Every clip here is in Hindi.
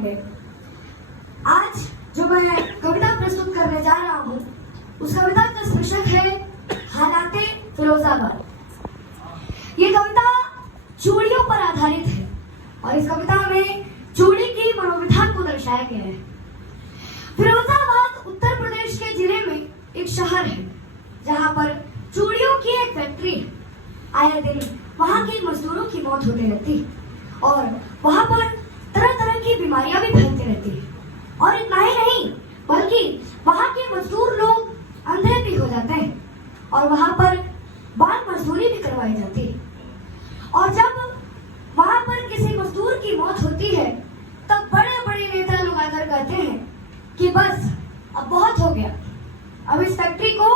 पांडे। आज जो मैं कविता प्रस्तुत करने जा रहा हूँ उस कविता का शीर्षक है हालाते फिरोजाबाद। ये कविता चूड़ियों पर आधारित है और इस कविता में चूड़ी की मनोविधा को दर्शाया गया है। फिरोजाबाद उत्तर प्रदेश के जिले में एक शहर है जहाँ पर चूड़ियों की एक फैक्ट्री है। आए दिन वहाँ के मजदूरों की मौत होती रहती है और वहाँ पर तरह तरह की बीमारियां भी फैलती रहती है। और इतना ही नहीं बल्कि वहाँ के मजदूर लोग अंधे भी हो जाते हैं और वहाँ पर बाल मजदूरी भी करवाई जाती है। और जब वहाँ पर किसी मजदूर की मौत होती है तब बड़े बड़े नेता लोग आकर कहते हैं कि बस अब बहुत हो गया, अब इस फैक्ट्री को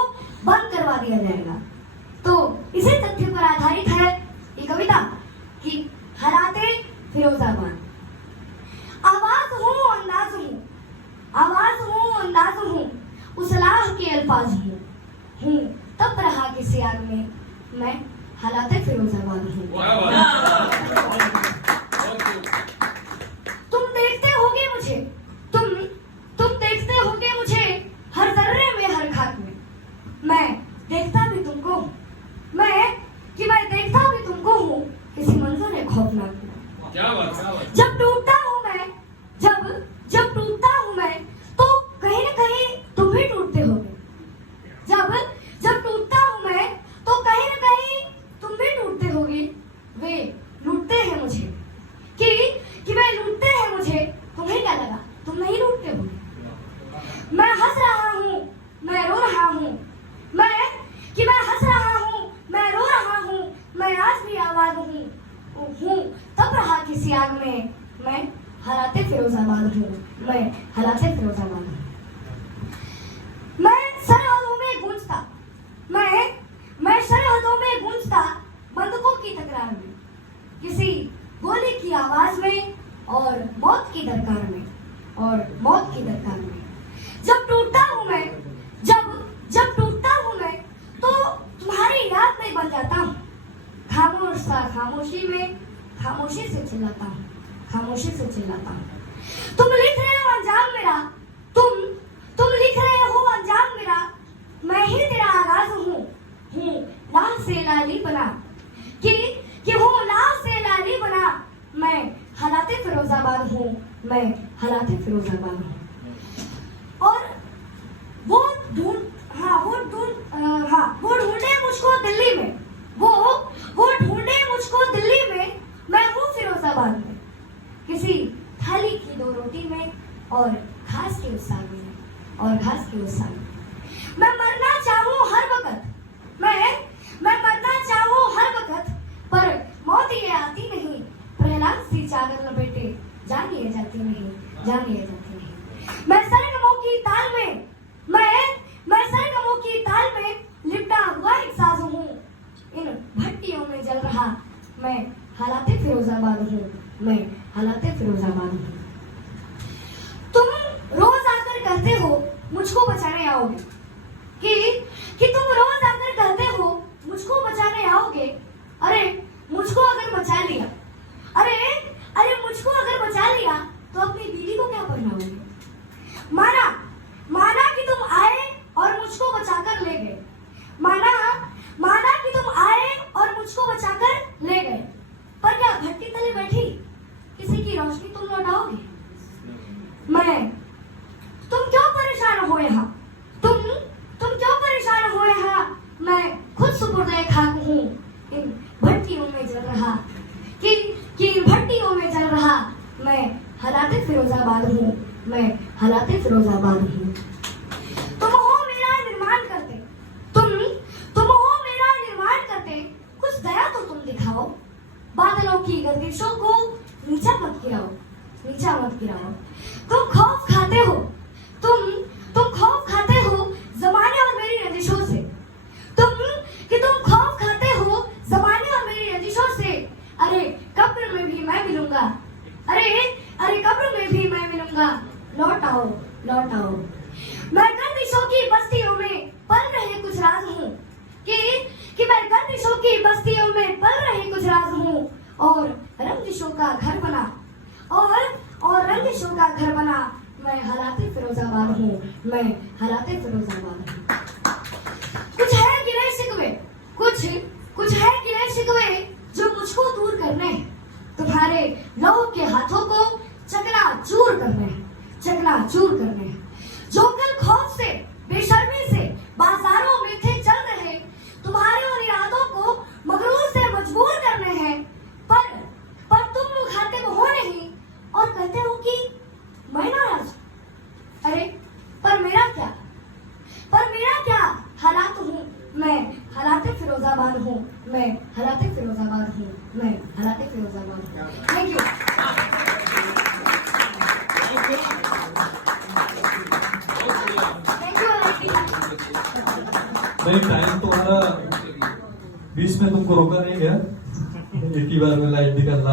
बंद करवा दिया जाएगा। तो इसी तथ्य पर आधारित है ये कविता कि हालाते फिरोजाबाद। आवाज हूँ अंदाज हूँ, आवाज हूँ अंदाज हूँ, उसलाह के अल्फाज हूँ तब रहा किसी आग में मैं हालाते फिरोजाबाद हूँ। तुम देखते होगे मुझे, तुम देखते होगे मुझे हर जर्रे में हर खाक में। मैं देखता भी तुमको, मैं देखता भी तुमको हूँ किसी मंजर खौफनाक में। क्या बात। जब टूटता हूँ मैं, जब टूटता हूँ मैं तो कहीं न कहीं तुम भी टूटते होगे। जब टूटता हूँ मैं तो कहीं न कहीं तुम भी टूटते होगे। वे लूटते हैं मुझे कि वे लूटते हैं मुझे, तुम्हें क्या लगा तुम नहीं लूटते होगे। मैं हंस रहा हूँ, मैं रो रहा हूँ, मैं हंस रहा हूँ, मैं रो रहा हूँ, मैं आज भी आवाज हूँ तब रहा किसी आग में मैं हालाते फिरोजाबाद हूँ, मैं हालाते फिरोजाबाद हूँ। मैं सरहदों में गूंजता, मैं सरहदों में गूंजता बंदूकों की तकरार में, किसी गोली की आवाज में और मौत की दरकार में, और मौत की दरकार में। जब टूटता हूँ मैं, जब टूटता हूँ मैं तो तुम्हारी याद में बन जाता हूँ। खामोश सा खामोशी में खामोशी से चिल्लाता हूँ, खामोशी से चिल्लाता हूँ। तुम लिख रहे हो अंजाम मेरा, तुम लिख रहे हो अंजाम मेरा, मैं ही तेरा आगाज हूँ लाह से लाली बना कि हूँ लाह से लाली बना। मैं हालाते फिरोजाबाद हूँ, मैं हालाते फिरोजाबाद हूँ। और वो ढूंढे मुझको दिल्ली में, वो ढूंढे मुझको दिल्ली में, मैं हूँ फिरोजाबाद में किसी थाली की दो रोटी में और घास के उस साग में, और घास के उस साग में। मैं मरना चाहूँ हर वक्त, मैं मरना चाहूँ हर वक्त, पर मौत ये आती नहीं। प्रहलाद सी चादर लपेटे जान ये जाती नहीं, जान ये जाती नहीं। मैं सरगमों की ताल में, मैं सरगमों की ताल में लिपटा हुआ एक साज हूँ। इन भट्टियों में जल रहा मैं हालाते फिरोजाबाद हूँ, मैं हालाते फिरोजाबाद हूँ। तुम रोज आकर कहते हो मुझको बचाने आओगे, कि तुम रोज आकर कहते हो मुझको बचाने आओगे। अरे मुझको अगर बचा लिया, अरे मुझको अगर बचा लिया तो अपनी बीवी को क्या पहनाओगे। माना कि तुम आए और मुझको बचाकर ले गए, माना कि तुम आए और मुझको बचाकर ले गए, पर क्या भट्टी तले बैठी किसी की रोशनी तुम लौटाओगे। तुम क्यों परेशान हो यहाँ, तुम क्यों परेशान हो यहाँ। मैं खुद सुपुर्द खाक हूँ इन भट्टियों में जल रहा, कि इन भट्टियों में जल रहा मैं हालाते फिरोजाबाद हूँ, मैं हालाते फिरोजाबाद हूँ। तुम हो मेरा निर्माण करते, तुम हो मेरा निर्माण करते, कुछ दया तो तुम दिखाओ। बादलों की गर्दिशों को नीचा मत गिराओ, नीचा मत गिराओ। तुम खौफ खाते हो, तुम खौफ खाते हो जमाने और मेरी रंजिशों से, तुम खौफ खाते हो जमाने और मेरी रंजिशों से। अरे कब्र में भी मैं मिलूंगा, अरे कब्र में भी मैं मिलूंगा, लौट आओ, लौट आओ। मैं गर्दिशों की बस्तियों में पल रहे कुछ राज हूँ, कि मैं गर्दिशों की बस्तियों में पल रहे कुछ राज हूँ, और रंजिशों का घर बना, और रंजिशों रंजिशों का घर बना, मैं हालाते फिरोजाबाद हूँ, मैं हालाते फिरोजाबाद हूँ। कुछ है गिले शिकवे, कुछ है गिले शिकवे जो मुझको दूर करने हैं, तुम्हारे लहू के हाथों को चकनाचूर करने हैं, चकनाचूर करने हैं। जो कल खौफ से बेशर्मी से बाजारों में थे चल रहे, तुम्हारे उन इरादों को मगरूर से मजबूर करने हैं। पर तुम मुखातिब हो नहीं और कहते हो कि मैं नाराज। अरे पर मेरा क्या हालात हूँ, मैं हालाते फिरोजाबाद हूँ, मैं हालाते फिरोजाबाद हूँ, मैं हालाते फिरोजाबाद हूँ। Thank you. Thank you. नहीं, टाइम तुम्हारा 20 में तुमको रोका नहीं गया, एक ही बार में लाइट निकल रहा